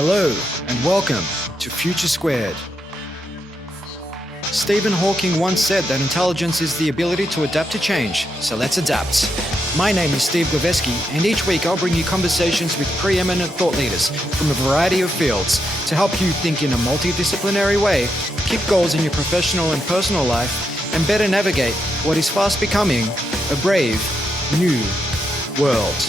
Hello and welcome to Future Squared. Stephen Hawking once said that intelligence is the ability to adapt to change, so let's adapt. My name is Steve Glaveski, and each week I'll bring you conversations with preeminent thought leaders from a variety of fields to help you think in a multidisciplinary way, keep goals in your professional and personal life, and better navigate what is fast becoming a brave new world.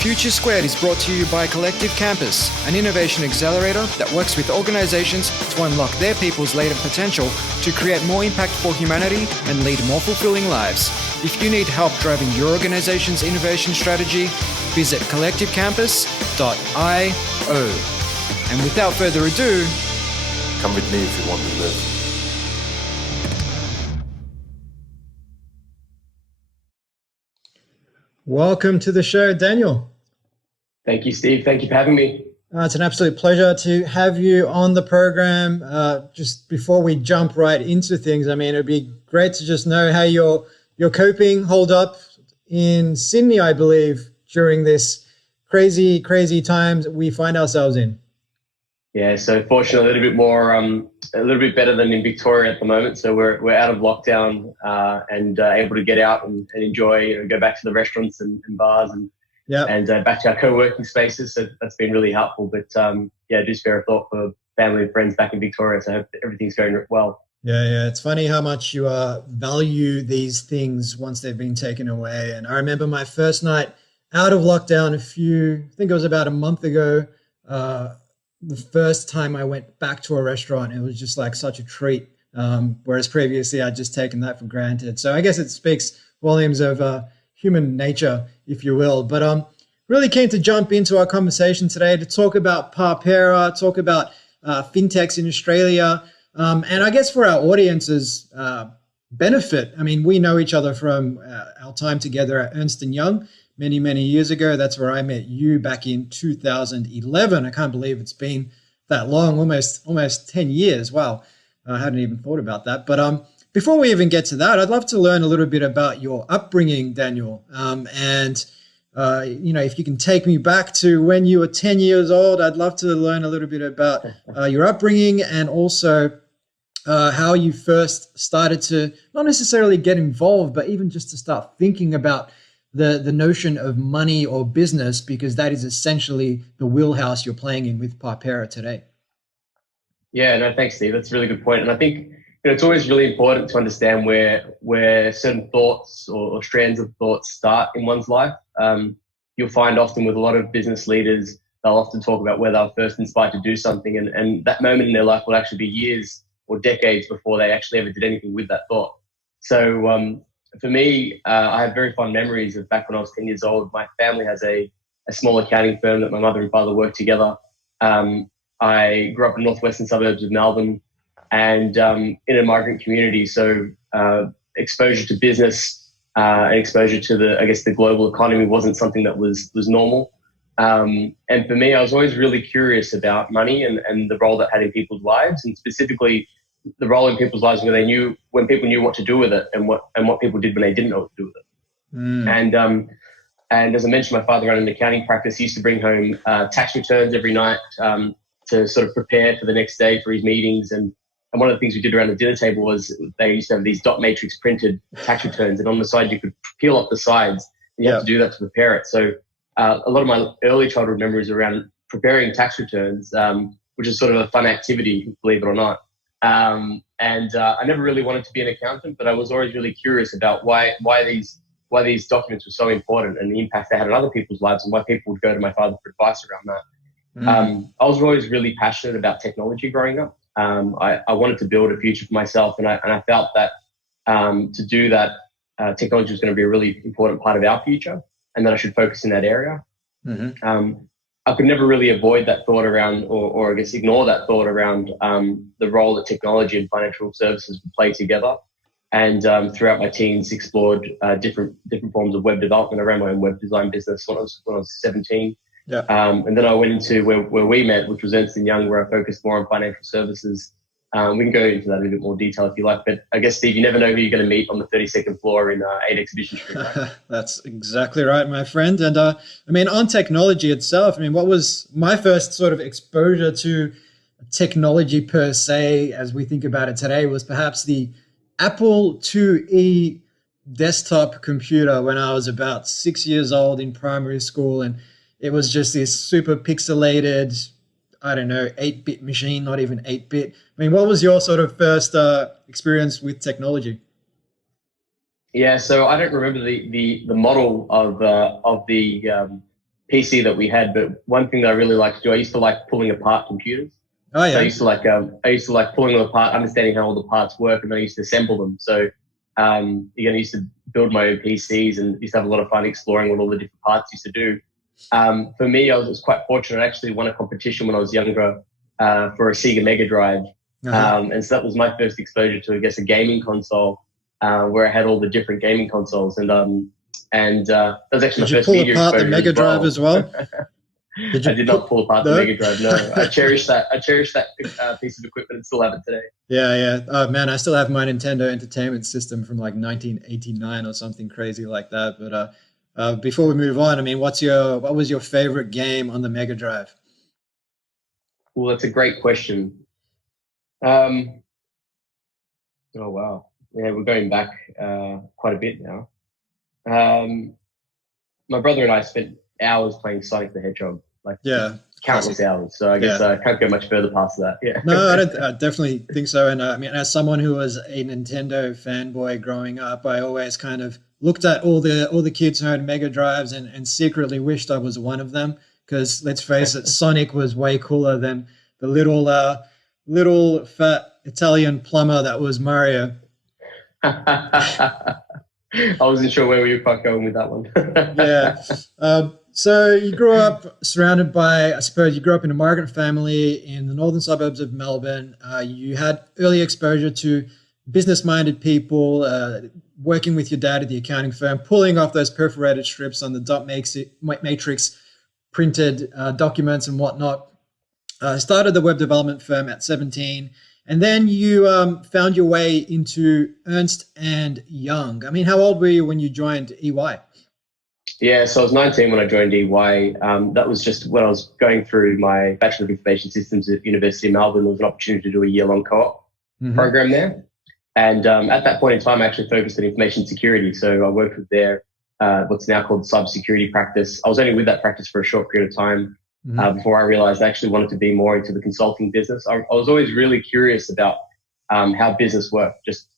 Future Squared is brought to you by Collective Campus, an innovation accelerator that works with organizations to unlock their people's latent potential to create more impact for humanity and lead more fulfilling lives. If you need help driving your organization's innovation strategy, visit collectivecampus.io. And without further ado, come with me if you want to live. Welcome to the show, Daniel. Thank you, Steve. Thank you for having me. It's an absolute pleasure to have you on the program. Just before we jump right into things, I mean, it'd be great to just know how you're coping, hold up in Sydney, I believe, during this crazy times we find ourselves in. Yeah, so fortunately, a little bit better than in Victoria at the moment. So we're out of lockdown and able to get out and enjoy, go back to the restaurants and bars and back to our co-working spaces. So that's been really helpful. But do spare a thought for family and friends back in Victoria. So I hope everything's going well. Yeah. It's funny how much you value these things once they've been taken away. And I remember my first night out of lockdown I think it was about a month ago. The first time I went back to a restaurant, it was just like such a treat. Whereas previously I'd just taken that for granted. So I guess it speaks volumes of human nature, if you will. But really keen to jump into our conversation today to talk about Parpera, talk about fintechs in Australia. And I guess for our audience's benefit, I mean, we know each other from our time together at Ernst & Young many years ago. That's where I met you back in 2011. I can't believe it's been that long, almost 10 years. Wow, I hadn't even thought about that. But before we even get to that, I'd love to learn a little bit about your upbringing, Daniel. If you can take me back to when you were 10 years old, I'd love to learn a little bit about your upbringing and also how you first started to not necessarily get involved, but even just to start thinking about the notion of money or business, because that is essentially the wheelhouse you're playing in with Parpera today. Yeah, no, thanks, Steve. That's a really good point. And I think it's always really important to understand where certain thoughts or strands of thoughts start in one's life. You'll find often with a lot of business leaders, they'll often talk about where they were first inspired to do something, and that moment in their life will actually be years or decades before they actually ever did anything with that thought. So for me, I have very fond memories of back when I was 10 years old. My family has a small accounting firm that my mother and father worked together. I grew up in northwestern suburbs of Melbourne and in a migrant community. So exposure to business and exposure to the global economy wasn't something that was normal. And for me, I was always really curious about money and the role that had in people's lives, and specifically the role in people's lives when people knew what to do with it and what people did when they didn't know what to do with it. And as I mentioned, my father ran an accounting practice. He used to bring home tax returns every night to sort of prepare for the next day for his meetings. And one of the things we did around the dinner table was they used to have these dot matrix printed tax returns, and on the side you could peel off the sides. And you have to do that to prepare it. So a lot of my early childhood memories around preparing tax returns, which is sort of a fun activity, believe it or not. I never really wanted to be an accountant, but I was always really curious about why these documents were so important and the impact they had on other people's lives, and why people would go to my father for advice around that. I was always really passionate about technology growing up. I wanted to build a future for myself, and I felt that to do that, technology was going to be a really important part of our future, and that I should focus in that area. I could never really avoid that thought around, or I guess ignore that thought around the role that technology and financial services would play together. And throughout my teens, explored different forms of web development. I ran my own web design business when I was 17. And then I went into where we met, which was Ernst & Young, where I focused more on financial services We can go into that in a bit more detail if you like. But I guess, Steve, you never know who you're going to meet on the 32nd floor in 8 Exhibition Street, right? That's exactly right, my friend. And I mean, on technology itself, I mean, what was my first sort of exposure to technology per se, as we think about it today, was perhaps the Apple IIe desktop computer when I was about 6 years old in primary school. And it was just this super pixelated, I don't know, 8-bit machine, not even 8-bit. I mean, what was your sort of first experience with technology? Yeah, so I don't remember the model of the PC that we had, but one thing that I really liked to do, I used to like pulling apart computers. Oh yeah. So I used to like pulling them apart, understanding how all the parts work, and then I used to assemble them. So I used to build my own PCs and used to have a lot of fun exploring what all the different parts used to do. For me, I was quite fortunate. I actually won a competition when I was younger for a Sega Mega Drive. And so that was my first exposure to, I guess, a gaming console where I had all the different gaming consoles. And that was actually my first media exposure. Did you pull apart the Mega Drive as well? I did not pull apart the Mega Drive, no. I cherish that piece of equipment and still have it today. Yeah. Oh, man, I still have my Nintendo Entertainment System from like 1989 or something crazy like that. But before we move on, I mean, what was your favorite game on the Mega Drive? Well, that's a great question. Oh, wow. Yeah, we're going back quite a bit now. My brother and I spent hours playing Sonic the Hedgehog, countless hours. So I guess I can't go much further past that. Yeah. No, I definitely think so. And I mean, as someone who was a Nintendo fanboy growing up, I always kind of looked at all the kids who had Mega Drives and secretly wished I was one of them. Because let's face it, Sonic was way cooler than the little fat Italian plumber that was Mario. I wasn't sure where we were going with that one. Yeah. So you grew up surrounded by, I suppose you grew up in a migrant family in the northern suburbs of Melbourne. You had early exposure to business-minded people, working with your dad at the accounting firm, pulling off those perforated strips on the dot matrix printed documents and whatnot. Started the web development firm at 17. And then you found your way into Ernst & Young. I mean, how old were you when you joined EY? Yeah, so I was 19 when I joined EY. That was just when I was going through my Bachelor of Information Systems at University of Melbourne. There was an opportunity to do a year-long co-op program there. And at that point in time, I actually focused on information security. So I worked with their what's now called cybersecurity practice. I was only with that practice for a short period of time before I realized I actually wanted to be more into the consulting business. I was always really curious about how business worked, just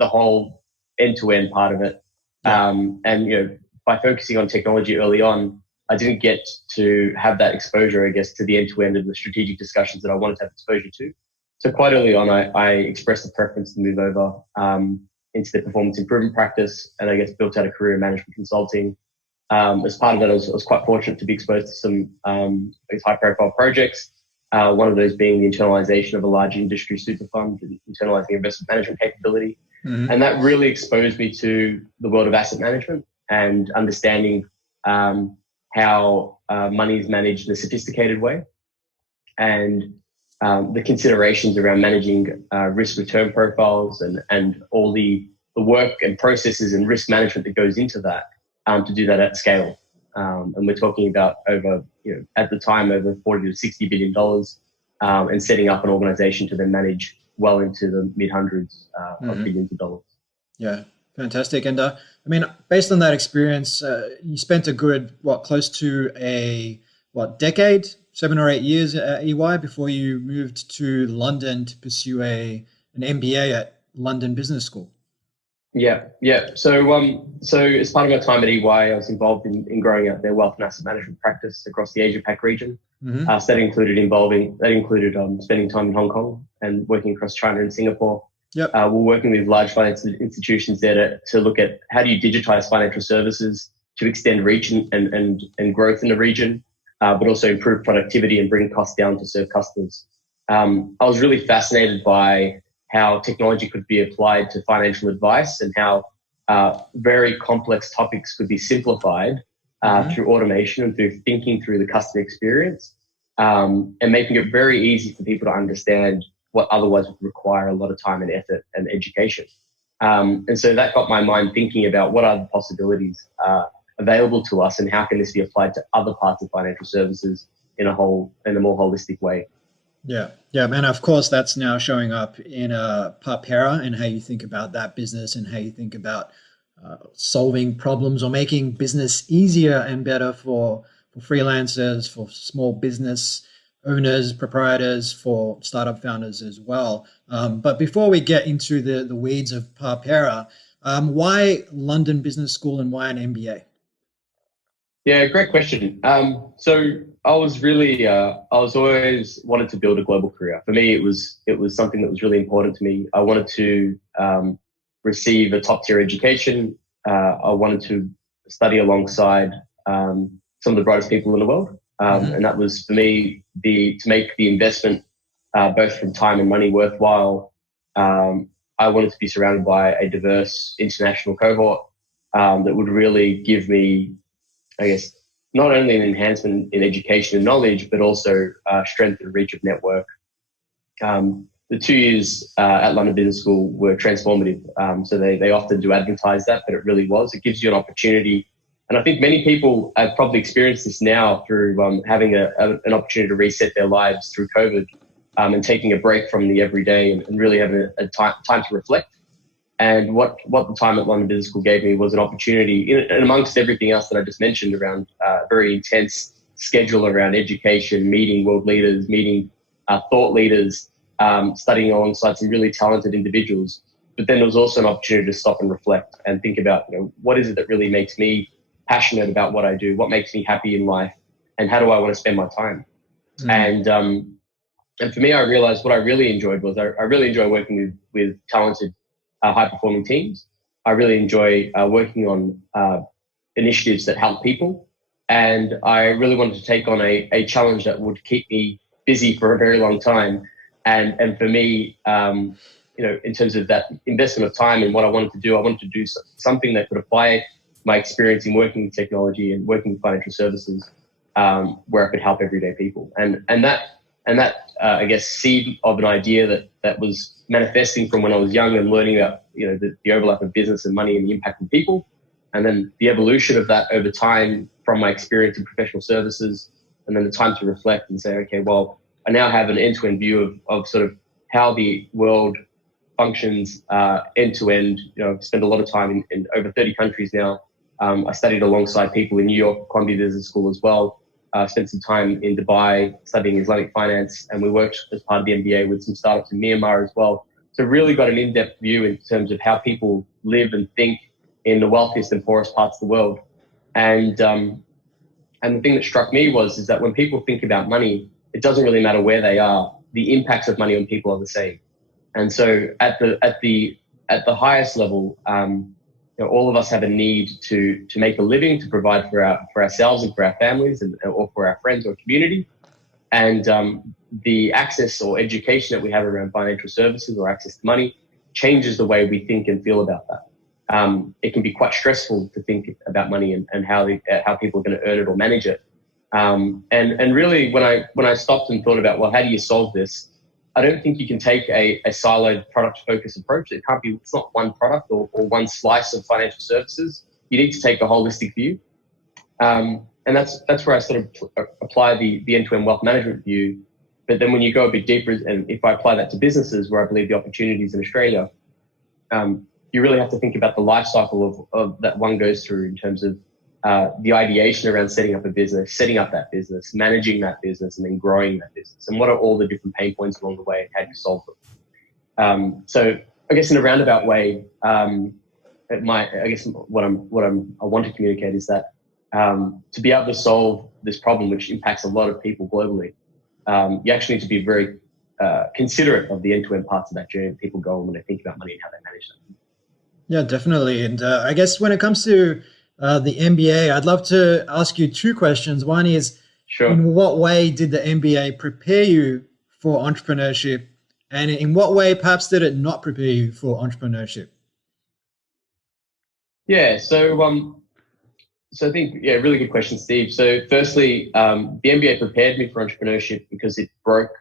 the whole end-to-end part of it. And, by focusing on technology early on, I didn't get to have that exposure, I guess, to the end-to-end and the strategic discussions that I wanted to have exposure to. So quite early on, I expressed the preference to move over into the performance improvement practice, and I guess built out a career in management consulting. As part of that, I was quite fortunate to be exposed to some high-profile projects. One of those being the internalization of a large industry super fund, and internalizing investment management capability. And that really exposed me to the world of asset management and understanding how money is managed in a sophisticated way, and the considerations around managing risk-return profiles and all the work and processes and risk management that goes into that to do that at scale. And we're talking about over, at the time, over $40 to $60 billion, and setting up an organization to then manage well into the mid-hundreds of billions of dollars. Yeah. Fantastic. And I mean, based on that experience, you spent a good, close to a decade, 7 or 8 years at EY before you moved to London to pursue an MBA at London Business School. Yeah. So as part of my time at EY, I was involved in growing out their wealth and asset management practice across the Asia Pac region. So that included spending time in Hong Kong and working across China and Singapore. We're working with large financial institutions there to look at how do you digitize financial services to extend reach and growth in the region, but also improve productivity and bring costs down to serve customers. I was really fascinated by how technology could be applied to financial advice and how very complex topics could be simplified through automation and through thinking through the customer experience, and making it very easy for people to understand what otherwise would require a lot of time and effort and education. And so that got my mind thinking about what are the possibilities available to us, and how can this be applied to other parts of financial services in a more holistic way. Yeah, and of course that's now showing up in Parpera and how you think about that business and how you think about solving problems or making business easier and better for freelancers, for small business owners, proprietors, for startup founders as well. But before we get into the weeds of Parpera, why London Business School and why an MBA? Yeah, great question. So I was always wanted to build a global career. For me, it was something that was really important to me. I wanted to receive a top tier education. I wanted to study alongside some of the brightest people in the world. And that was for me to make the investment, both from time and money, worthwhile. I wanted to be surrounded by a diverse international cohort that would really give me, I guess, not only an enhancement in education and knowledge, but also strength and reach of network. The 2 years at London Business School were transformative. So they often do advertise that, but it really was. It gives you an opportunity. And I think many people have probably experienced this now through having an opportunity to reset their lives through COVID, and taking a break from the everyday and really having a time to reflect. And what the time at London Business School gave me was an opportunity, and amongst everything else that I just mentioned around very intense schedule around education, meeting world leaders, meeting thought leaders, studying alongside some really talented individuals. But then there was also an opportunity to stop and reflect and think about, what is it that really makes me passionate about what I do, what makes me happy in life, and how do I want to spend my time? And for me, I realized what I really enjoyed was I really enjoy working with talented, high-performing teams. I really enjoy working on initiatives that help people. And I really wanted to take on a challenge that would keep me busy for a very long time. And for me, in terms of that investment of time and what I wanted to do something that could apply my experience in working with technology and working with financial services, where I could help everyday people. And that I guess seed of an idea that was manifesting from when I was young and learning about the overlap of business and money and the impact on people, and then the evolution of that over time from my experience in professional services, and then the time to reflect and say, okay, well, I now have an end-to-end view of sort of how the world functions end-to-end. I've spent a lot of time in over 30 countries now. I studied alongside people in New York, Columbia Business School as well. Spent some time in Dubai studying Islamic finance, and we worked as part of the MBA with some startups in Myanmar as well. So really got an in-depth view in terms of how people live and think in the wealthiest and poorest parts of the world. And the thing that struck me is that when people think about money, it doesn't really matter where they are. The impacts of money on people are the same. And so at the highest level, all of us have a need to make a living, to provide for ourselves and for our families or for our friends or community. And the access or education that we have around financial services or access to money changes the way we think and feel about that. It can be quite stressful to think about money and how people are going to earn it or manage it. And really, when I stopped and thought about, well, how do you solve this? I don't think you can take a siloed product-focused approach. It's not one product or one slice of financial services. You need to take a holistic view. And that's where I sort of apply the end-to-end wealth management view. But then when you go a bit deeper, and if I apply that to businesses where I believe the opportunities in Australia, you really have to think about the life cycle of that one goes through in terms of the ideation around setting up a business, setting up that business, managing that business, and then growing that business. And what are all the different pain points along the way, and how do you solve them? So I guess in a roundabout way, what I want to communicate is that to be able to solve this problem, which impacts a lot of people globally, you actually need to be very considerate of the end-to-end parts of that journey that people go on when they think about money and how they manage them. Yeah, definitely. And I guess when it comes to the MBA, I'd love to ask you two questions. One is, sure. In what way did the MBA prepare you for entrepreneurship? And in what way perhaps did it not prepare you for entrepreneurship? Yeah, so I think, really good question, Steve. So firstly, the MBA prepared me for entrepreneurship because it broke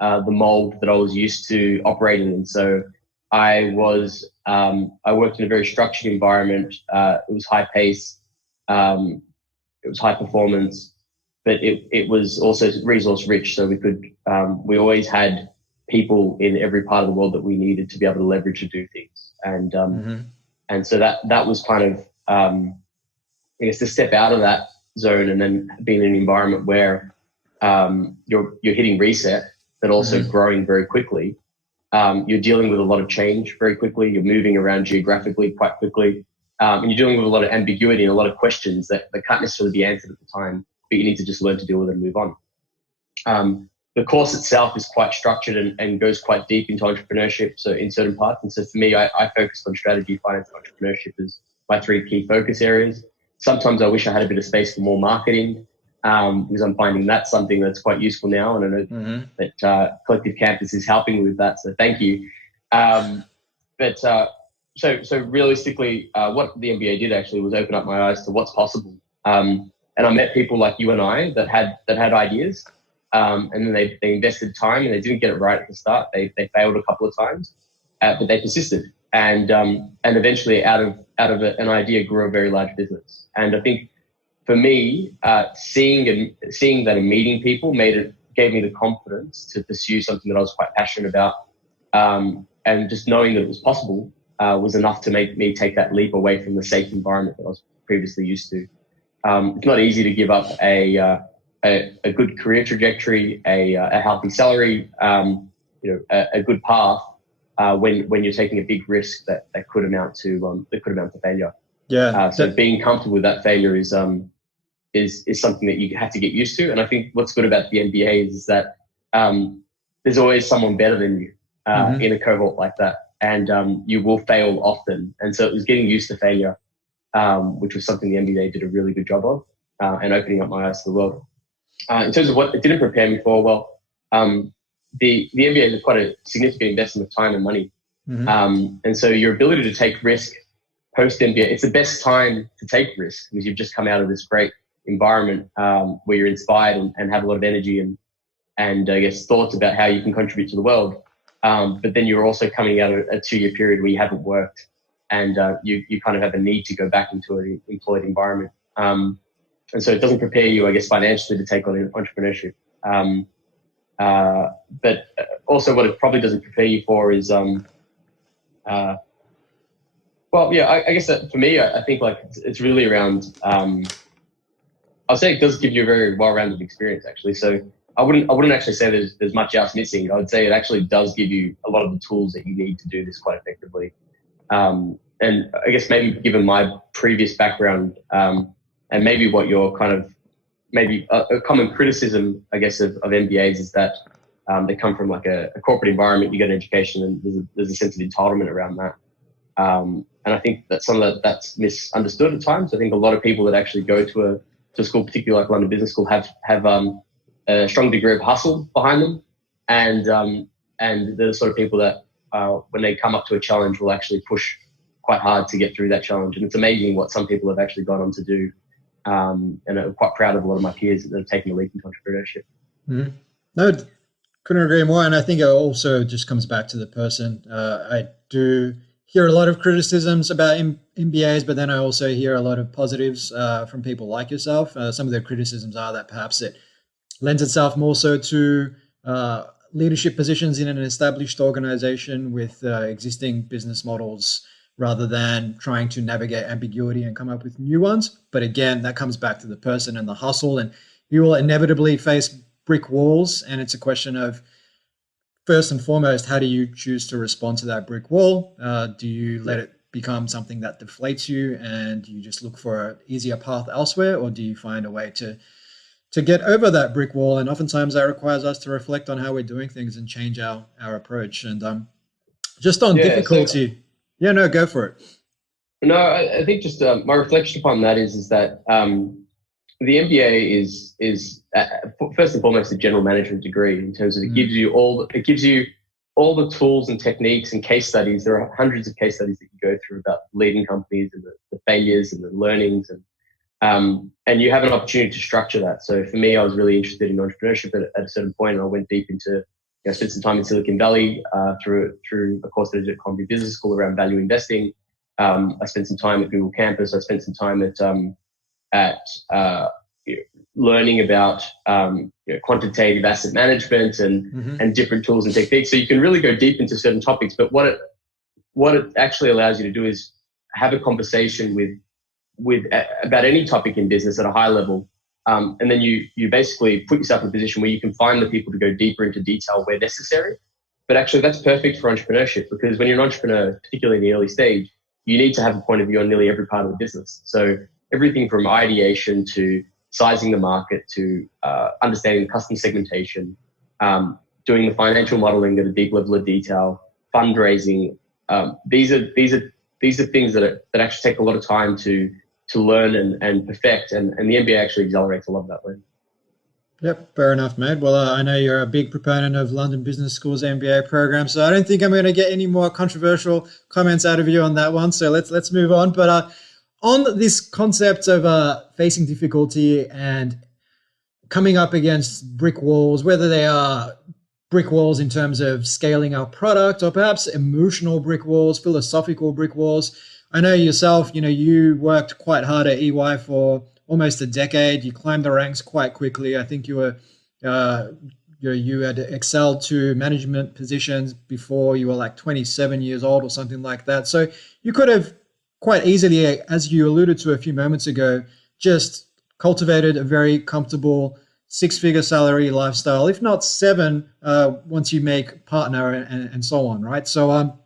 the mold that I was used to operating in. So I worked in a very structured environment. It was high pace, it was high performance, but it was also resource rich. So we always had people in every part of the world that we needed to be able to leverage to do things. And so that was kind of, I guess, to step out of that zone and then being in an environment where you're hitting reset, but also growing very quickly. You're dealing with a lot of change very quickly. You're moving around geographically quite quickly. And you're dealing with a lot of ambiguity and a lot of questions that can't necessarily be answered at the time, but you need to just learn to deal with it and move on. The course itself is quite structured and goes quite deep into entrepreneurship, so in certain parts. And so for me, I focused on strategy, finance, and entrepreneurship as my 3 key focus areas. Sometimes I wish I had a bit of space for more marketing, because I'm finding that's something that's quite useful now. And I know that Collective Campus is helping with that, so thank you. So realistically, what the MBA did actually was open up my eyes to what's possible. And I met people like you and I that had ideas. And then they invested time and they didn't get it right at the start. They failed a couple of times, but they persisted. And eventually out of an idea grew a very large business. And I think for me, seeing that and meeting people gave me the confidence to pursue something that I was quite passionate about. And just knowing that it was possible was enough to make me take that leap away from the safe environment that I was previously used to. It's not easy to give up a good career trajectory, a healthy salary, a good path when you're taking a big risk that could amount to failure. Yeah. So being comfortable with that failure is something that you have to get used to. And I think what's good about the MBA is that there's always someone better than you in a cohort like that, and you will fail often. And so it was getting used to failure, which was something the MBA did a really good job of, and opening up my eyes to the world. In terms of what it didn't prepare me for, well, the MBA is quite a significant investment of time and money. And so your ability to take risk post-MBA, it's the best time to take risk because you've just come out of this great environment where you're inspired and have a lot of energy and I guess thoughts about how you can contribute to the world. But then you're also coming out of a 2-year period where you haven't worked and you kind of have a need to go back into an employed environment. And so it doesn't prepare you, I guess, financially to take on entrepreneurship. But also what it probably doesn't prepare you for is, I guess that for me, I think like it's really around, I'll say it does give you a very well-rounded experience actually. So I wouldn't actually say there's much else missing. I would say it actually does give you a lot of the tools that you need to do this quite effectively. And I guess maybe given my previous background, and maybe what you're kind of, maybe a common criticism, I guess, of MBAs is that they come from like a corporate environment, you get an education and there's a sense of entitlement around that. And I think that some of that's misunderstood at times. I think a lot of people that actually go to a school, particularly like London Business School, have a strong degree of hustle behind them. And they're the sort of people that when they come up to a challenge will actually push quite hard to get through that challenge. And it's amazing what some people have actually gone on to do. And I'm quite proud of a lot of my peers that have taken a leap into entrepreneurship. No, couldn't agree more. And I think it also just comes back to the person. I do hear a lot of criticisms about MBAs, but then I also hear a lot of positives from people like yourself. Some of their criticisms are that perhaps it lends itself more so to leadership positions in an established organization with existing business models rather than trying to navigate ambiguity and come up with new ones. But again, that comes back to the person and the hustle, and you will inevitably face brick walls. And it's a question of, first and foremost, how do you choose to respond to that brick wall? Do you let it become something that deflates you and you just look for an easier path elsewhere? Or do you find a way to get over that brick wall? And oftentimes that requires us to reflect on how we're doing things and change our approach. And just on difficulty. Yeah, no, go for it. No, I think just my reflection upon that is that the MBA is first and foremost a general management degree in terms of it gives you all the tools and techniques and case studies. There are hundreds of case studies that you go through about leading companies and the failures and the learnings, and you have an opportunity to structure that. So for me, I was really interested in entrepreneurship at a certain point, and I went deep into I spent some time in Silicon Valley through a course that I did at Columbia Business School around value investing. I spent some time at Google Campus. I spent some time at learning about quantitative asset management and different tools and techniques. So you can really go deep into certain topics. But what it actually allows you to do is have a conversation with about any topic in business at a high level. And then you basically put yourself in a position where you can find the people to go deeper into detail where necessary. But actually that's perfect for entrepreneurship, because when you're an entrepreneur, particularly in the early stage, you need to have a point of view on nearly every part of the business. So everything from ideation to sizing the market to understanding the customer segmentation, doing the financial modeling at a deep level of detail, fundraising. These are things that actually take a lot of time to learn and perfect, and the MBA actually accelerates a lot of that learning. Yep, fair enough, mate. Well, I know you're a big proponent of London Business School's MBA program, so I don't think I'm going to get any more controversial comments out of you on that one. So let's move on. But on this concept of facing difficulty and coming up against brick walls, whether they are brick walls in terms of scaling our product or perhaps emotional brick walls, philosophical brick walls. I know yourself, you worked quite hard at EY for almost a decade. You climbed the ranks quite quickly. I think you had excelled to management positions before you were like 27 years old or something like that. So you could have quite easily, as you alluded to a few moments ago, just cultivated a very comfortable 6-figure salary lifestyle, if not 7, once you make partner and so on, right? So,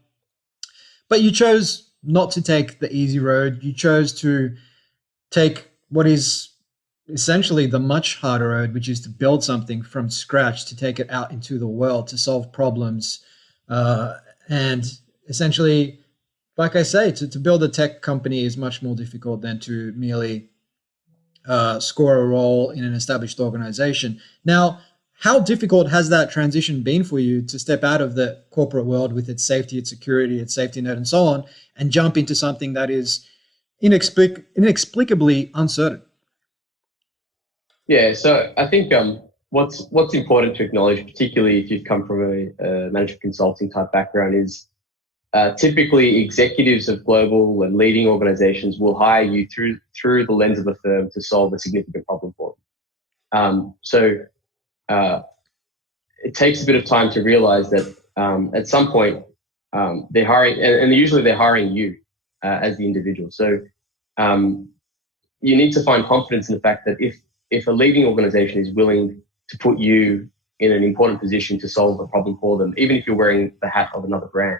but you chose not to take the easy road. You chose to take what is essentially the much harder road, which is to build something from scratch, to take it out into the world, to solve problems. And essentially, like I say, to build a tech company is much more difficult than to merely score a role in an established organization. Now, how difficult has that transition been for you to step out of the corporate world with its safety, its security, its safety net, and so on, and jump into something that is inexplicably uncertain? Yeah, so I think what's important to acknowledge, particularly if you've come from a management consulting type background, is typically executives of global and leading organizations will hire you through the lens of a firm to solve a significant problem for them. It takes a bit of time to realize that at some point they're hiring, and usually they're hiring you as the individual. So you need to find confidence in the fact that if a leading organization is willing to put you in an important position to solve a problem for them, even if you're wearing the hat of another brand,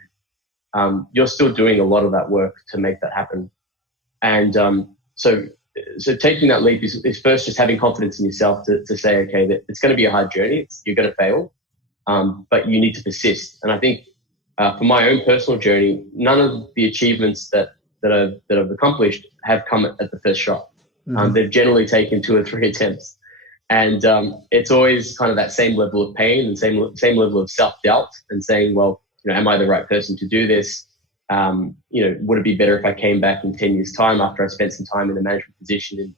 you're still doing a lot of that work to make that happen. And so taking that leap is first just having confidence in yourself to say, okay, that it's going to be a hard journey. You're going to fail, but you need to persist. And I think for my own personal journey, none of the achievements that I've accomplished have come at the first shot. They've generally taken 2 or 3 attempts. And it's always kind of that same level of pain and same level of self-doubt and saying, well, am I the right person to do this? Would it be better if I came back in 10 years' time after I spent some time in a management position in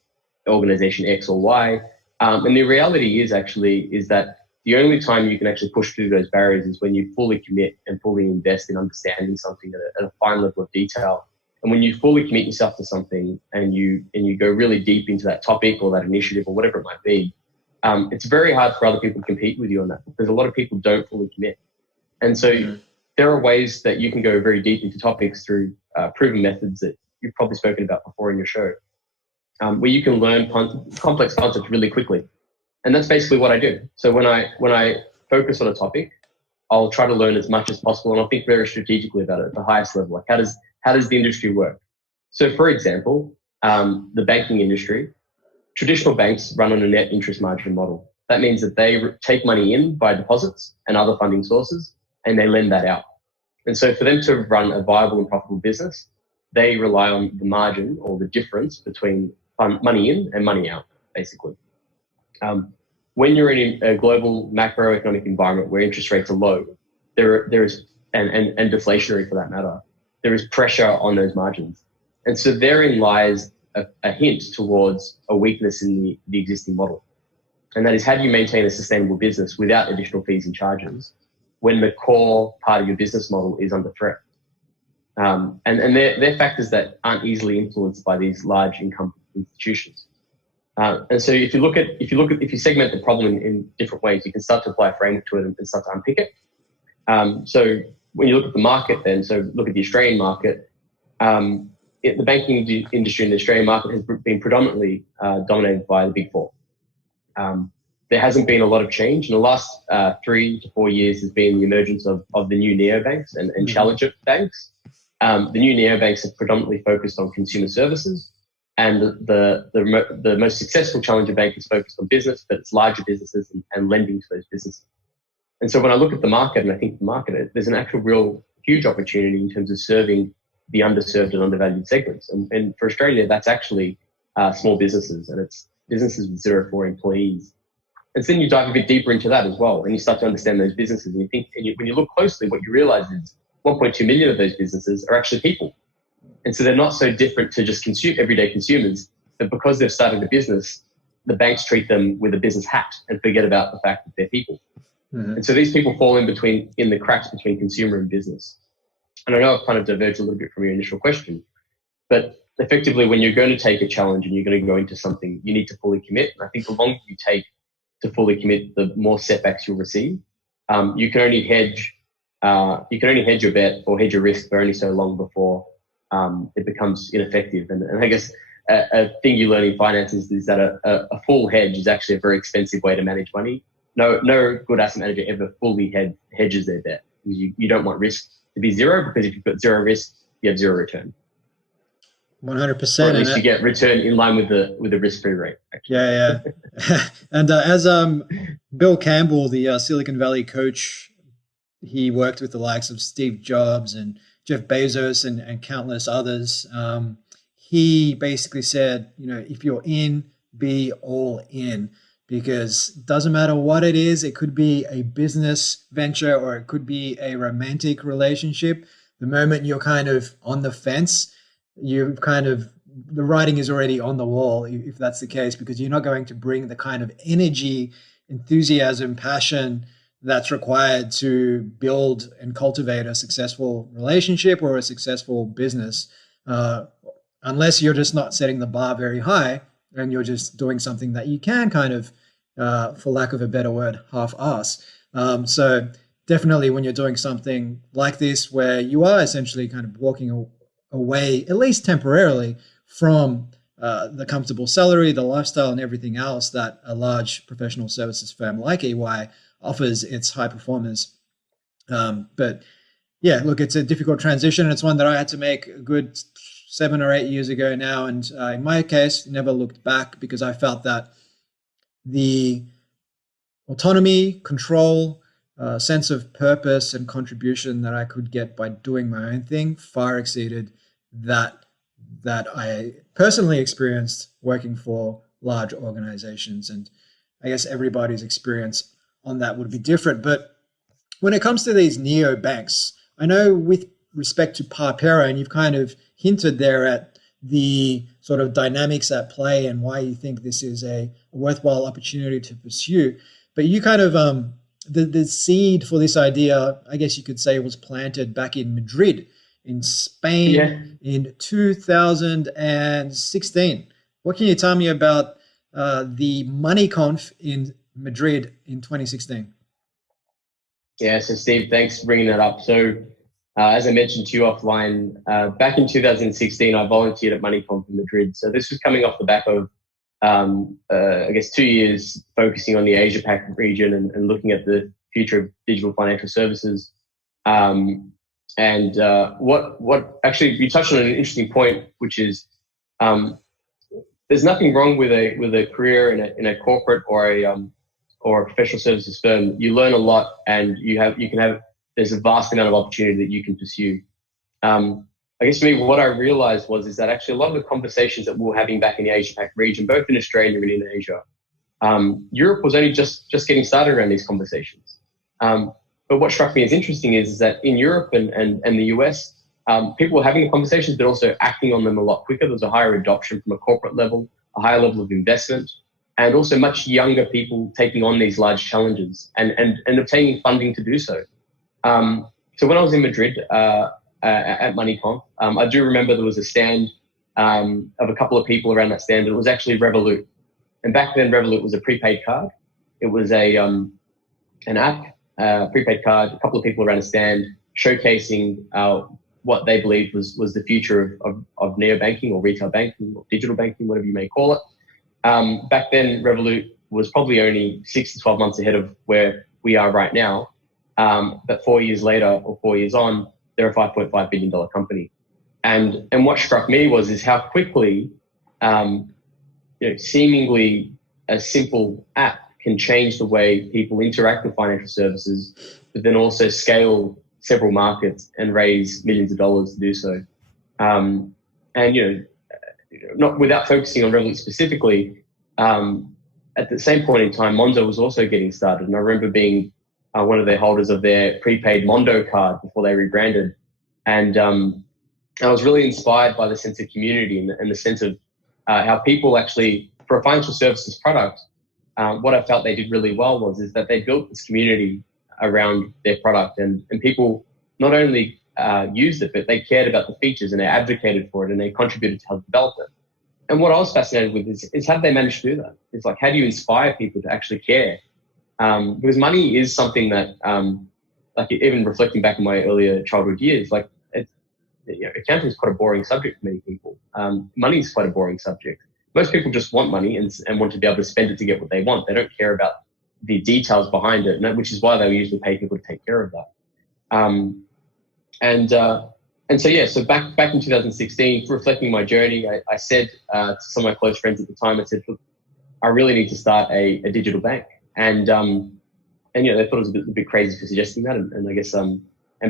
organization X or Y? And the reality is that the only time you can actually push through those barriers is when you fully commit and fully invest in understanding something at a fine level of detail. And when you fully commit yourself to something and you go really deep into that topic or that initiative or whatever it might be, it's very hard for other people to compete with you on that, because a lot of people don't fully commit. And so there are ways that you can go very deep into topics through proven methods that you've probably spoken about before in your show, where you can learn complex concepts really quickly. And that's basically what I do. So when I focus on a topic, I'll try to learn as much as possible, and I'll think very strategically about it at the highest level. Like, how does the industry work? So for example, the banking industry, traditional banks run on a net interest margin model. That means that they take money in by deposits and other funding sources, and they lend that out. And so for them to run a viable and profitable business, they rely on the margin or the difference between money in and money out, basically. When you're in a global macroeconomic environment where interest rates are low, there is and deflationary for that matter, there is pressure on those margins. And so therein lies a hint towards a weakness in the existing model. And that is, how do you maintain a sustainable business without additional fees and charges when the core part of your business model is under threat. And they're factors that aren't easily influenced by these large incumbent institutions. And so if you segment the problem in different ways, you can start to apply a framework to it and start to unpick it. So when you look at the market then, so look at the Australian market, the banking industry in the Australian market has been predominantly dominated by the Big Four. There hasn't been a lot of change. In the last 3 to 4 years has been the emergence of the new neobanks and challenger banks. The new neobanks have predominantly focused on consumer services, and the most successful challenger bank is focused on business, but it's larger businesses and lending to those businesses. And so when I look at the market, and I think the market, there's an actual real huge opportunity in terms of serving the underserved and undervalued segments. And for Australia, that's actually small businesses, and it's businesses with 0 to 4 employees. And so then you dive a bit deeper into that as well, and you start to understand those businesses. And when you look closely, what you realize is 1.2 million of those businesses are actually people. And so they're not so different to just everyday consumers, but because they've started a business, the banks treat them with a business hat and forget about the fact that they're people. Mm-hmm. And so these people fall in the cracks between consumer and business. And I know I've kind of diverged a little bit from your initial question, but effectively when you're going to take a challenge and you're going to go into something, you need to fully commit. And I think the longer you take to fully commit, the more setbacks you'll receive. You can only hedge your bet or hedge your risk for only so long before it becomes ineffective. And I guess a thing you learn in finance is that a full hedge is actually a very expensive way to manage money. No good asset manager ever fully hedges their bet. You don't want risk to be zero, because if you've got zero risk, you have zero return. 100%. Or at least you get return in line with the risk-free rate. Actually. Yeah. And as Bill Campbell, the Silicon Valley coach, he worked with the likes of Steve Jobs and Jeff Bezos and countless others. He basically said, if you're in, be all in, because it doesn't matter what it is. It could be a business venture or it could be a romantic relationship. The moment you're kind of on the fence, the writing is already on the wall, if that's the case, because you're not going to bring the kind of energy, enthusiasm, passion that's required to build and cultivate a successful relationship or a successful business, unless you're just not setting the bar very high and you're just doing something that you can kind of, for lack of a better word, half-ass. So definitely when you're doing something like this, where you are essentially kind of walking away, at least temporarily, from the comfortable salary, the lifestyle, and everything else that a large professional services firm like EY offers its high performers. But yeah, look, it's a difficult transition. It's one that I had to make a good 7 or 8 years ago now. And in my case, never looked back, because I felt that the autonomy, control, sense of purpose and contribution that I could get by doing my own thing far exceeded that I personally experienced working for large organizations. And I guess everybody's experience on that would be different. But when it comes to these neobanks, I know with respect to Parpera, and you've kind of hinted there at the sort of dynamics at play and why you think this is a worthwhile opportunity to pursue. But you kind of, the seed for this idea, I guess you could say, was planted back in Madrid, in Spain, in 2016. What can you tell me about the Moneycom in Madrid in 2016? Yeah, so Steve, thanks for bringing that up. So as I mentioned to you offline, back in 2016, I volunteered at Moneycom in Madrid. So this was coming off the back of, I guess, 2 years focusing on the Asia-Pac region and looking at the future of digital financial services. What actually, you touched on an interesting point, which is there's nothing wrong with a career in a corporate or a professional services firm. You learn a lot, and there's a vast amount of opportunity that you can pursue. I guess for me, what I realized is that actually a lot of the conversations that we were having back in the Asia-Pac region, both in Australia and in Asia, Europe was only just getting started around these conversations. But what struck me as interesting is that in Europe and the US, people were having the conversations, but also acting on them a lot quicker. There's a higher adoption from a corporate level, a higher level of investment, and also much younger people taking on these large challenges and obtaining funding to do so. So when I was in Madrid at Moneycom, I do remember there was a stand of a couple of people around that stand. It was actually Revolut. And back then, Revolut was a prepaid card. It was an app, prepaid card, a couple of people around a stand showcasing what they believed was the future of neobanking or retail banking or digital banking, whatever you may call it. Back then, Revolut was probably only 6 to 12 months ahead of where we are right now. But 4 years later or 4 years on, they're a $5.5 billion company. And what struck me is how quickly, seemingly a simple app can change the way people interact with financial services, but then also scale several markets and raise millions of dollars to do so. Not without focusing on Revolut specifically, at the same point in time, Monzo was also getting started. And I remember being one of the holders of their prepaid Mondo card before they rebranded. And I was really inspired by the sense of community and the sense of how people actually, for a financial services product, what I felt they did really well is that they built this community around their product, and people not only used it, but they cared about the features and they advocated for it and they contributed to help develop it. And what I was fascinated with is how did they manage to do that? It's like, how do you inspire people to actually care? Because money is something that, like even reflecting back in my earlier childhood years, like accounting is quite a boring subject for many people. Money is quite a boring subject. Most people just want money and want to be able to spend it to get what they want. They don't care about the details behind it, which is why they usually pay people to take care of that. So back in 2016, reflecting my journey, I said to some of my close friends at the time, I said, look, I really need to start a digital bank. And they thought it was a bit crazy for suggesting that. And I guess, and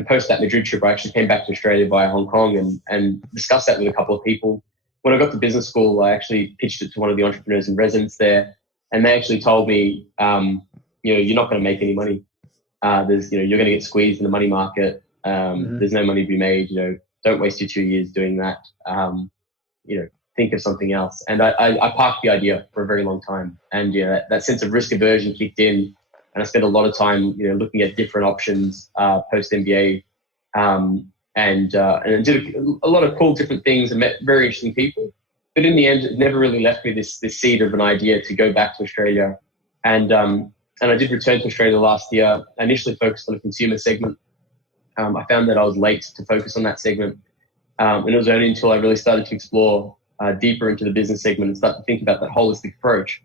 post that Madrid trip, I actually came back to Australia via Hong Kong and discussed that with a couple of people. When I got to business school, I actually pitched it to one of the entrepreneurs in residence there. And they actually told me, you're not going to make any money. You're going to get squeezed in the money market. There's no money to be made. Don't waste your 2 years doing that. Think of something else. And I parked the idea for a very long time. And that sense of risk aversion kicked in. And I spent a lot of time, looking at different options post MBA, and did a lot of cool different things and met very interesting people. But in the end, it never really left me this seed of an idea to go back to Australia. And I did return to Australia last year. I initially focused on the consumer segment. I found that I was late to focus on that segment. And it was only until I really started to explore deeper into the business segment and start to think about that holistic approach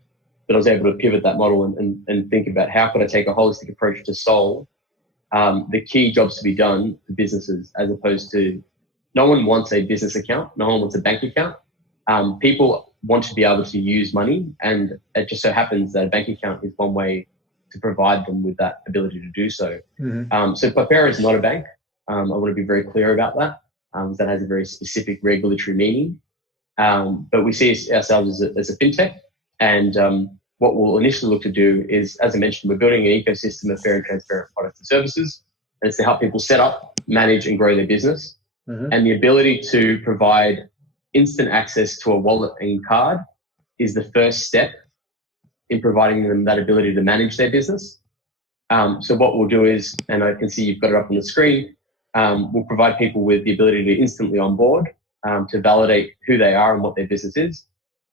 that I was able to pivot that model and think about how could I take a holistic approach to solve the key jobs to be done for businesses, as opposed to no one wants a business account. No one wants a bank account. People want to be able to use money, and it just so happens that a bank account is one way to provide them with that ability to do so. Mm-hmm. So Parpera is not a bank. I want to be very clear about that. That has a very specific regulatory meaning. But we see ourselves as a fintech. And what we'll initially look to do is, as I mentioned, we're building an ecosystem of fair and transparent products and services. And it's to help people set up, manage, and grow their business. Mm-hmm. And the ability to provide instant access to a wallet and card is the first step in providing them that ability to manage their business. So what we'll do is, and I can see you've got it up on the screen, we'll provide people with the ability to instantly onboard, to validate who they are and what their business is.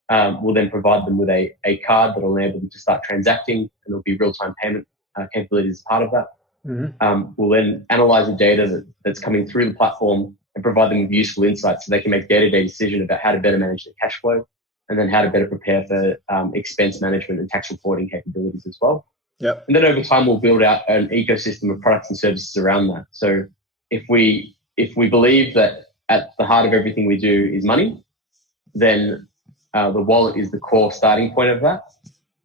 We'll then provide them with a card that will enable them to start transacting, and there'll be real-time payment capabilities as part of that. Mm-hmm. We'll then analyze the data that's coming through the platform and provide them with useful insights so they can make day-to-day decision about how to better manage their cash flow, and then how to better prepare for expense management and tax reporting capabilities as well. Yep. And then over time, we'll build out an ecosystem of products and services around that. So if we believe that at the heart of everything we do is money, then the wallet is the core starting point of that.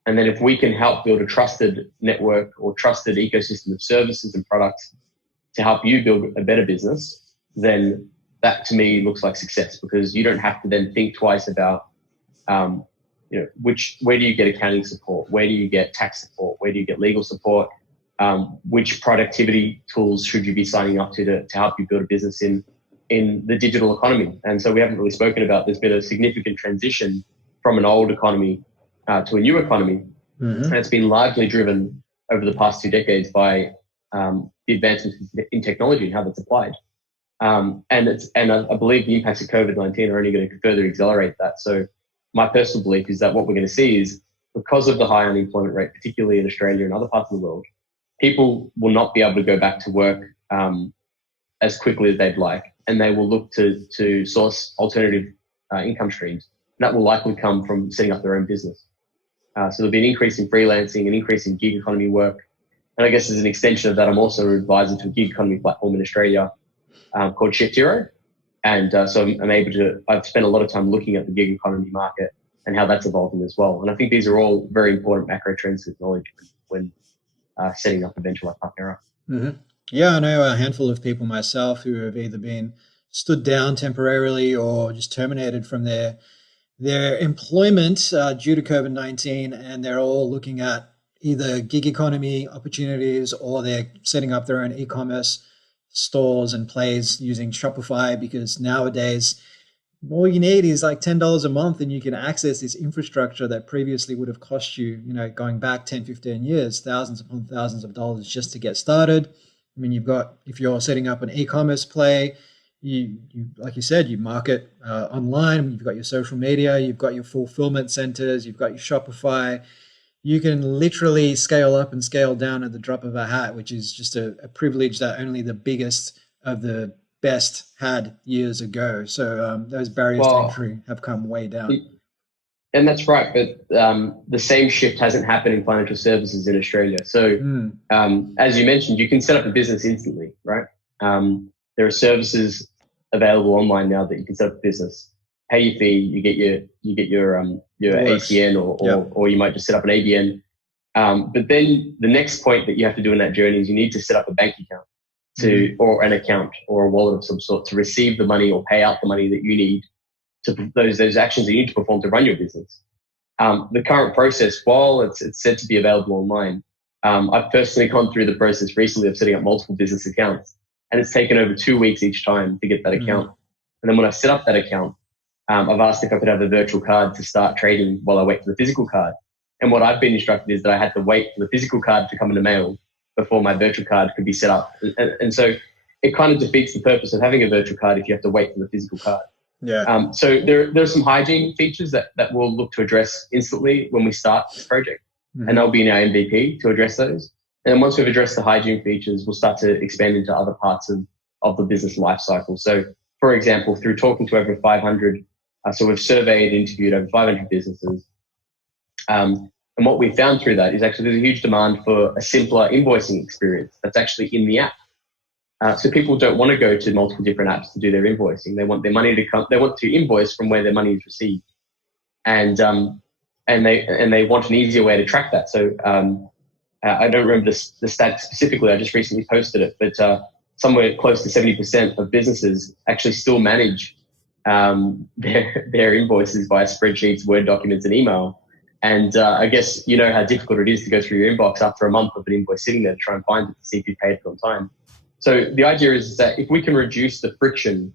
And then if we can help build a trusted network or trusted ecosystem of services and products to help you build a better business, then that to me looks like success, because you don't have to then think twice about where do you get accounting support? Where do you get tax support? Where do you get legal support? Which productivity tools should you be signing up to help you build a business in the digital economy? And so we haven't really spoken about, there's been a significant transition from an old economy to a new economy. Mm-hmm. And it's been largely driven over the past 2 decades by the advancements in technology and how that's applied. And I believe the impacts of COVID-19 are only going to further accelerate that. So my personal belief is that what we're going to see is, because of the high unemployment rate, particularly in Australia and other parts of the world, people will not be able to go back to work as quickly as they'd like, and they will look to source alternative income streams. And that will likely come from setting up their own business. So there'll be an increase in freelancing, an increase in gig economy work. And I guess as an extension of that, I'm also an advisor to a gig economy platform in Australia called Shift Hero. And so I've spent a lot of time looking at the gig economy market and how that's evolving as well. And I think these are all very important macro trends to acknowledge when setting up a venture like Parpera. Mm-hmm. Yeah, I know a handful of people myself who have either been stood down temporarily or just terminated from their employment due to COVID-19, and they're all looking at either gig economy opportunities, or they're setting up their own e-commerce stores and plays using Shopify, because nowadays all you need is like $10 a month and you can access this infrastructure that previously would have cost you, going back 10, 15 years, thousands upon thousands of dollars just to get started. I mean, if you're setting up an e-commerce play, you like you said, you market online, you've got your social media, you've got your fulfillment centers, you've got your Shopify. You can literally scale up and scale down at the drop of a hat, which is just a privilege that only the biggest of the best had years ago. So those barriers to entry have come way down. And that's right, but the same shift hasn't happened in financial services in Australia. So as you mentioned, you can set up a business instantly, right? There are services available online now that you can set up a business, pay your fee, you get your ATN or you might just set up an ABN. But then the next point that you have to do in that journey is you need to set up a bank account or an account or a wallet of some sort to receive the money or pay out the money that you need to those actions that you need to perform to run your business. The current process, while it's said to be available online, I've personally gone through the process recently of setting up multiple business accounts, and it's taken over 2 weeks each time to get that account. And then when I set up that account, I've asked if I could have a virtual card to start trading while I wait for the physical card. And what I've been instructed is that I had to wait for the physical card to come in the mail before my virtual card could be set up. And so it kind of defeats the purpose of having a virtual card if you have to wait for the physical card. Yeah. So there are some hygiene features that we'll look to address instantly when we start this project. And they'll be in our MVP to address those. And then once we've addressed the hygiene features, we'll start to expand into other parts of the business life cycle. So, for example, through talking to over 500, so we've surveyed and interviewed over 500 businesses. And what we found through that is actually there's a huge demand for a simpler invoicing experience that's actually in the app. So people don't want to go to multiple different apps to do their invoicing. They want their money to come. They want to invoice from where their money is received, and they want an easier way to track that. So I don't remember the stat specifically. I just recently posted it, but somewhere close to 70% of businesses actually still manage their invoices via spreadsheets, Word documents, and email. And I guess you know how difficult it is to go through your inbox after a month of an invoice sitting there to try and find it to see if you paid it on time. So the idea is that if we can reduce the friction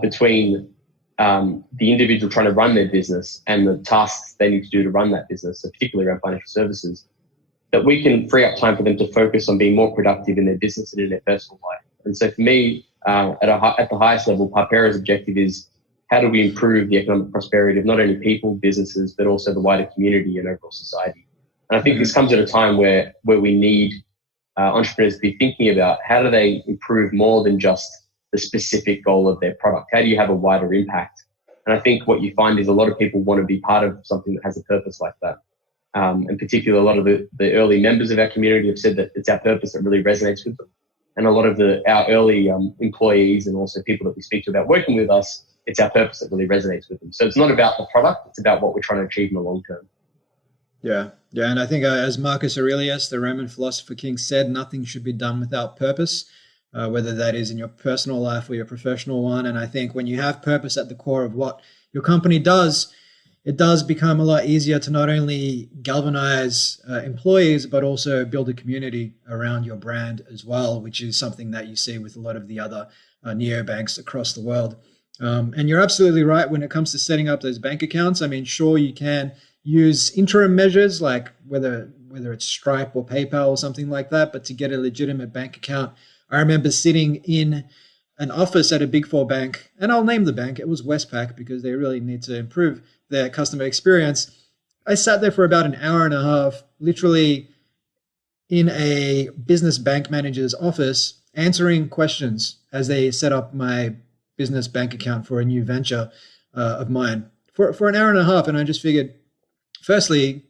between the individual trying to run their business and the tasks they need to do to run that business, so particularly around financial services, that we can free up time for them to focus on being more productive in their business and in their personal life. And so for me, at the highest level, Parpera's objective is how do we improve the economic prosperity of not only people, businesses, but also the wider community and overall society. And I think this comes at a time where we need entrepreneurs to be thinking about how do they improve more than just the specific goal of their product? How do you have a wider impact? And I think what you find is a lot of people want to be part of something that has a purpose like that. And particularly a lot of the early members of our community have said that it's our purpose that really resonates with them. And a lot of our early employees and also people that we speak to about working with us, it's our purpose that really resonates with them. So it's not about the product, it's about what we're trying to achieve in the long term. Yeah. And I think as Marcus Aurelius, the Roman philosopher king, said, nothing should be done without purpose, whether that is in your personal life or your professional one. And I think when you have purpose at the core of what your company does, it does become a lot easier to not only galvanize employees, but also build a community around your brand as well, which is something that you see with a lot of the other neobanks across the world. And you're absolutely right when it comes to setting up those bank accounts. I mean, sure, you can use interim measures like whether it's Stripe or PayPal or something like that, but to get a legitimate bank account. I remember sitting in an office at a Big Four bank, and I'll name the bank. It was Westpac because they really need to improve their customer experience. I sat there for about an hour and a half, literally in a business bank manager's office, answering questions as they set up my business bank account for a new venture of mine for an hour and a half. And I just figured, firstly,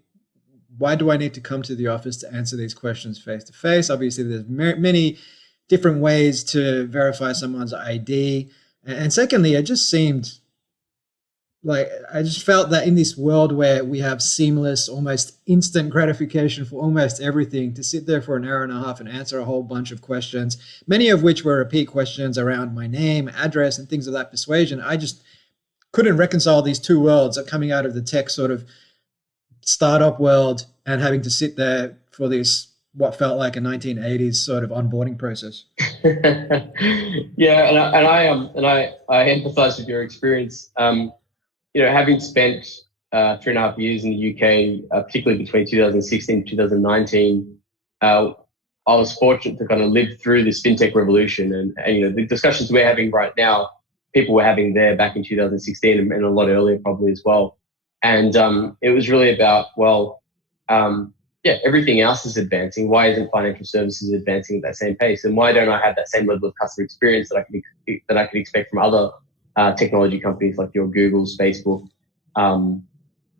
why do I need to come to the office to answer these questions face to face? Obviously, there's many different ways to verify someone's ID. And secondly, it just seemed like I just felt that in this world where we have seamless, almost instant gratification for almost everything, to sit there for an hour and a half and answer a whole bunch of questions, many of which were repeat questions around my name, address, and things of that persuasion. I just couldn't reconcile these two worlds coming out of the tech sort of startup world and having to sit there for this, what felt like a 1980s sort of onboarding process. Yeah, and I empathize with your experience. Having spent 3.5 years in the UK, particularly between 2016 and 2019, I was fortunate to kind of live through this fintech revolution, and the discussions we're having right now, people were having there back in 2016 and a lot earlier probably as well. And it was really about, everything else is advancing. Why isn't financial services advancing at that same pace? And why don't I have that same level of customer experience that I could expect from other technology companies like your Googles, Facebook,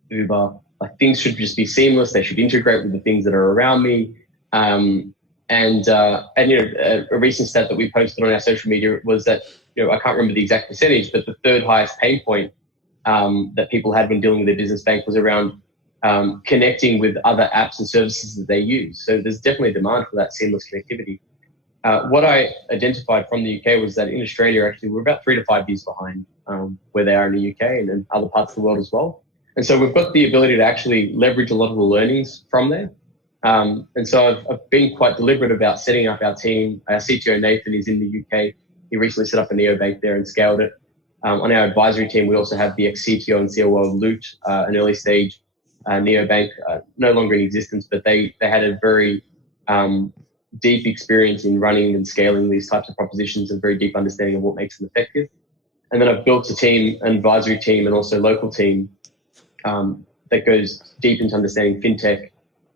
Uber? Like, things should just be seamless. They should integrate with the things that are around me. A recent stat that we posted on our social media was that, I can't remember the exact percentage, but the third highest pain point that people had when dealing with their business bank was around connecting with other apps and services that they use. So there's definitely demand for that seamless connectivity. What I identified from the UK was that in Australia, actually, we're about 3 to 5 years behind where they are in the UK and in other parts of the world as well. And so we've got the ability to actually leverage a lot of the learnings from there. And so I've been quite deliberate about setting up our team. Our CTO, Nathan, is in the UK. He recently set up a neobank there and scaled it. On our advisory team, we also have the ex-CTO and COO of Loot, an early stage neobank, no longer in existence, but they had a very deep experience in running and scaling these types of propositions and very deep understanding of what makes them effective. And then I've built a team, an advisory team, and also local team that goes deep into understanding fintech,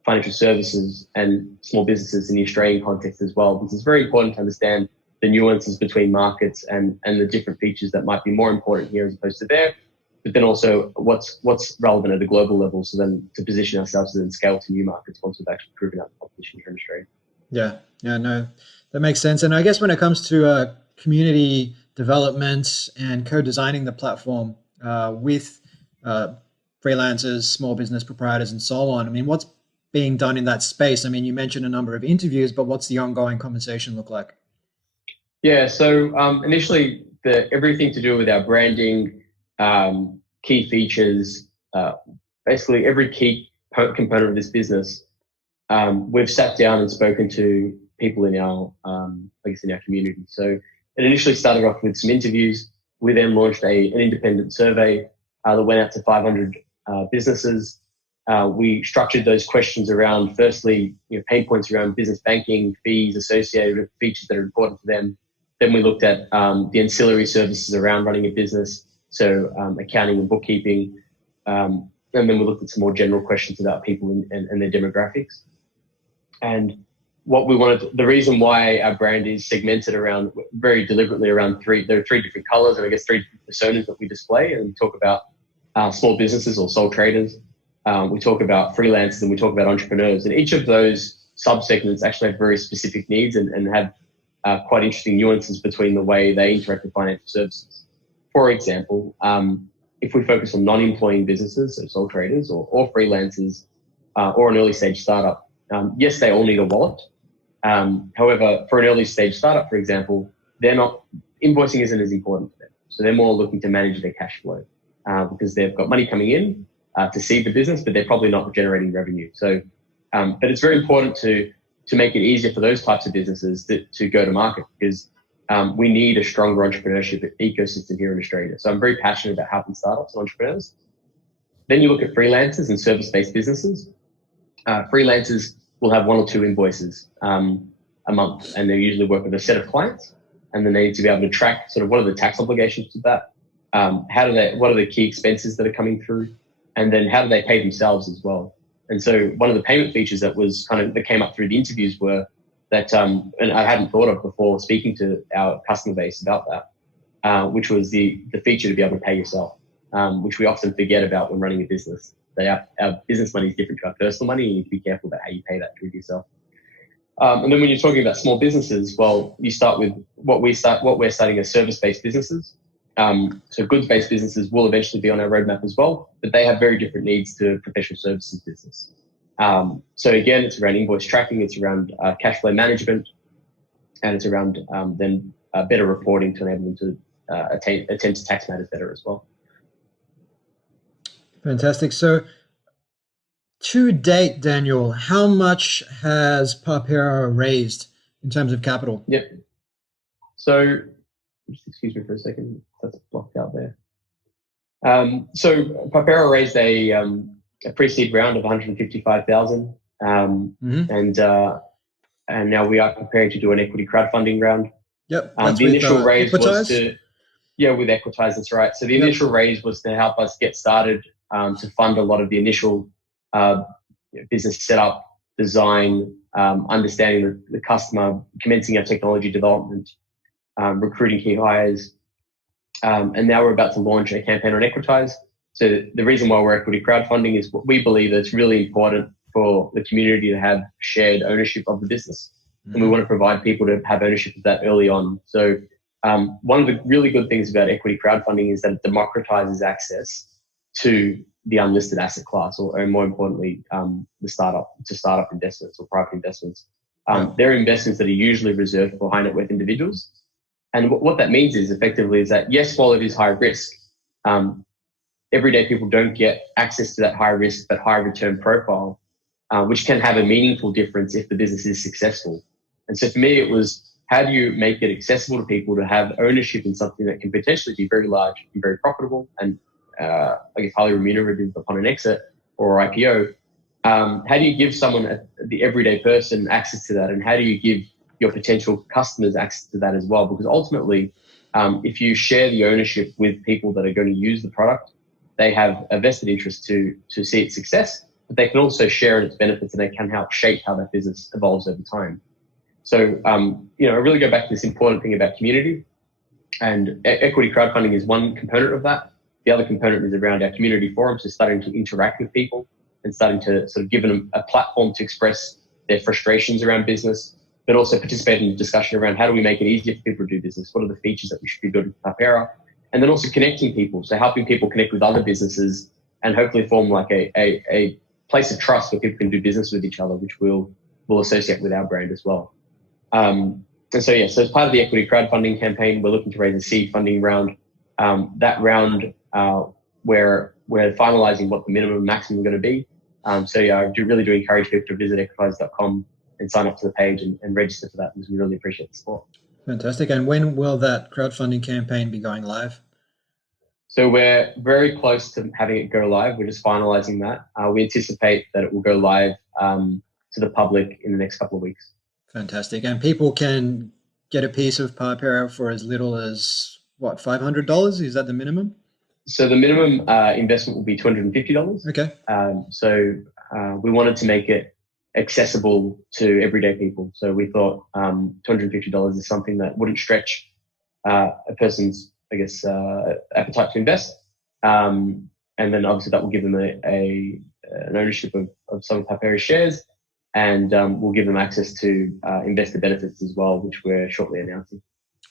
financial services, and small businesses in the Australian context as well, because it's very important to understand the nuances between markets and the different features that might be more important here as opposed to there, but then also what's relevant at a global level, so then to position ourselves and then scale to new markets once we've actually proven out the proposition here in Australia. Yeah, no, that makes sense. And I guess when it comes to community development and co-designing the platform with freelancers, small business proprietors, and so on, I mean, what's being done in that space? I mean, you mentioned a number of interviews, but what's the ongoing conversation look like? Yeah, so initially, everything to do with our branding, key features, basically every key component of this business, we've sat down and spoken to people in our, in our community. So it initially started off with some interviews. We then launched an independent survey that went out to 500 businesses. We structured those questions around, firstly, pain points around business banking, fees associated with features that are important to them. Then we looked at the ancillary services around running a business, so accounting and bookkeeping. And then we looked at some more general questions about people and their demographics. And what we wanted, the reason why our brand is segmented around, very deliberately around there are 3 different colors and I guess 3 different personas that we display. And we talk about small businesses or sole traders. We talk about freelancers and we talk about entrepreneurs. And each of those subsegments actually have very specific needs and have quite interesting nuances between the way they interact with financial services. For example, if we focus on non-employing businesses, so sole traders or freelancers or an early stage startup, yes, they all need a wallet. However, for an early stage startup, for example, invoicing isn't as important to them. So they're more looking to manage their cash flow because they've got money coming in to seed the business, but they're probably not generating revenue. So, but it's very important to make it easier for those types of businesses to go to market because we need a stronger entrepreneurship ecosystem here in Australia. So I'm very passionate about helping startups and entrepreneurs. Then you look at freelancers and service-based businesses. Freelancers will have 1 or 2 invoices a month, and they usually work with a set of clients, and then they need to be able to track sort of what are the tax obligations of that, what are the key expenses that are coming through, and then how do they pay themselves as well. And so one of the payment features that came up through the interviews were that, and I hadn't thought of before speaking to our customer base about that, which was the feature to be able to pay yourself, which we often forget about when running a business. Our business money is different to our personal money, and you need to be careful about how you pay that through yourself. And then when you're talking about small businesses, well, you start with what we're starting as service-based businesses. So goods-based businesses will eventually be on our roadmap as well, but they have very different needs to professional services business. So again, it's around invoice tracking, it's around cash flow management, and it's around then better reporting to enable them to attend to tax matters better as well. Fantastic. So to date, Daniel, how much has Parpera raised in terms of capital? Yep. So just excuse me for a second. That's blocked out there. So Parpera raised a pre-seed round of 155,000, and now we are preparing to do an equity crowdfunding round. Yep. The initial raise Equitize? was with Equitize. That's right. So the initial raise was to help us get started to fund a lot of the initial business setup, design, understanding the customer, commencing our technology development, recruiting key hires. And now we're about to launch a campaign on Equitize. So the reason why we're equity crowdfunding is we believe that it's really important for the community to have shared ownership of the business. Mm-hmm. And we want to provide people to have ownership of that early on. So one of the really good things about equity crowdfunding is that it democratizes access to the unlisted asset class, or more importantly, the startup investments or private investments. They're investments that are usually reserved for high net worth individuals. And what that means is effectively is that, yes, while it is high risk, everyday people don't get access to that high risk but high return profile, which can have a meaningful difference if the business is successful. And so for me, it was, how do you make it accessible to people to have ownership in something that can potentially be very large and very profitable and I guess highly remunerative upon an exit or IPO? How do you give someone, the everyday person, access to that? And how do you give your potential customers access to that as well? Because ultimately, if you share the ownership with people that are going to use the product, they have a vested interest to see its success, but they can also share in its benefits, and they can help shape how that business evolves over time. So, I really go back to this important thing about community, and equity crowdfunding is one component of that. The other component is around our community forums, so starting to interact with people and starting to sort of give them a platform to express their frustrations around business, but also participate in the discussion around how do we make it easier for people to do business? What are the features that we should be building for Parpera? And then also connecting people, so helping people connect with other businesses and hopefully form like a place of trust where people can do business with each other, which we'll associate with our brand as well. So as part of the equity crowdfunding campaign, we're looking to raise a seed funding round. That round, we're finalizing what the minimum and maximum are going to be. I do encourage people to visit equitize.com and sign up to the page and register for that, because we really appreciate the support. Fantastic. And when will that crowdfunding campaign be going live? So we're very close to having it go live. We're just finalizing that. We anticipate that it will go live to the public in the next couple of weeks. Fantastic. And people can get a piece of Parpera for as little as, what, $500? Is that the minimum? So the minimum investment will be $250. Okay. We wanted to make it accessible to everyday people. So we thought $250 is something that wouldn't stretch a person's, appetite to invest. And then obviously that will give them an ownership of some of Parpera's shares, and we'll give them access to investor benefits as well, which we're shortly announcing.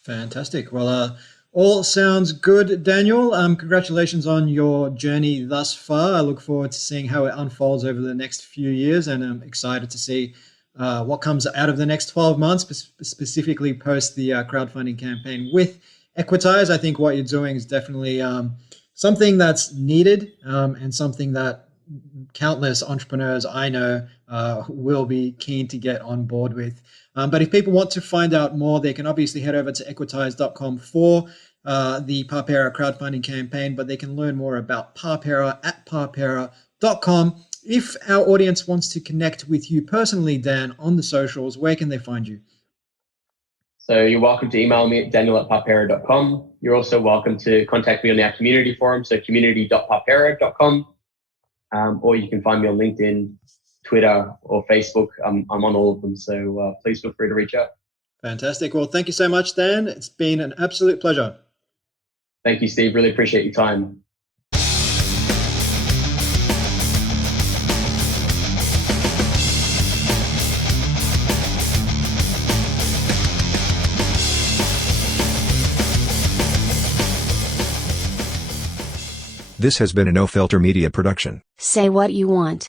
Fantastic. Well, all sounds good, Daniel. Congratulations on your journey thus far. I look forward to seeing how it unfolds over the next few years, and I'm excited to see what comes out of the next 12 months, specifically post the crowdfunding campaign with Equitize. I think what you're doing is definitely something that's needed and something that countless entrepreneurs I know will be keen to get on board with. But if people want to find out more, they can obviously head over to equitize.com for the Parpera crowdfunding campaign, but they can learn more about Parpera at parpera.com. If our audience wants to connect with you personally, Dan, on the socials, where can they find you? So you're welcome to email me at daniel@parpera.com. You're also welcome to contact me on our community forum, so community.parpera.com. Or you can find me on LinkedIn, Twitter, or Facebook. I'm on all of them, so please feel free to reach out. Fantastic. Well, thank you so much, Dan. It's been an absolute pleasure. Thank you, Steve. Really appreciate your time. This has been a No Filter Media production. Say what you want.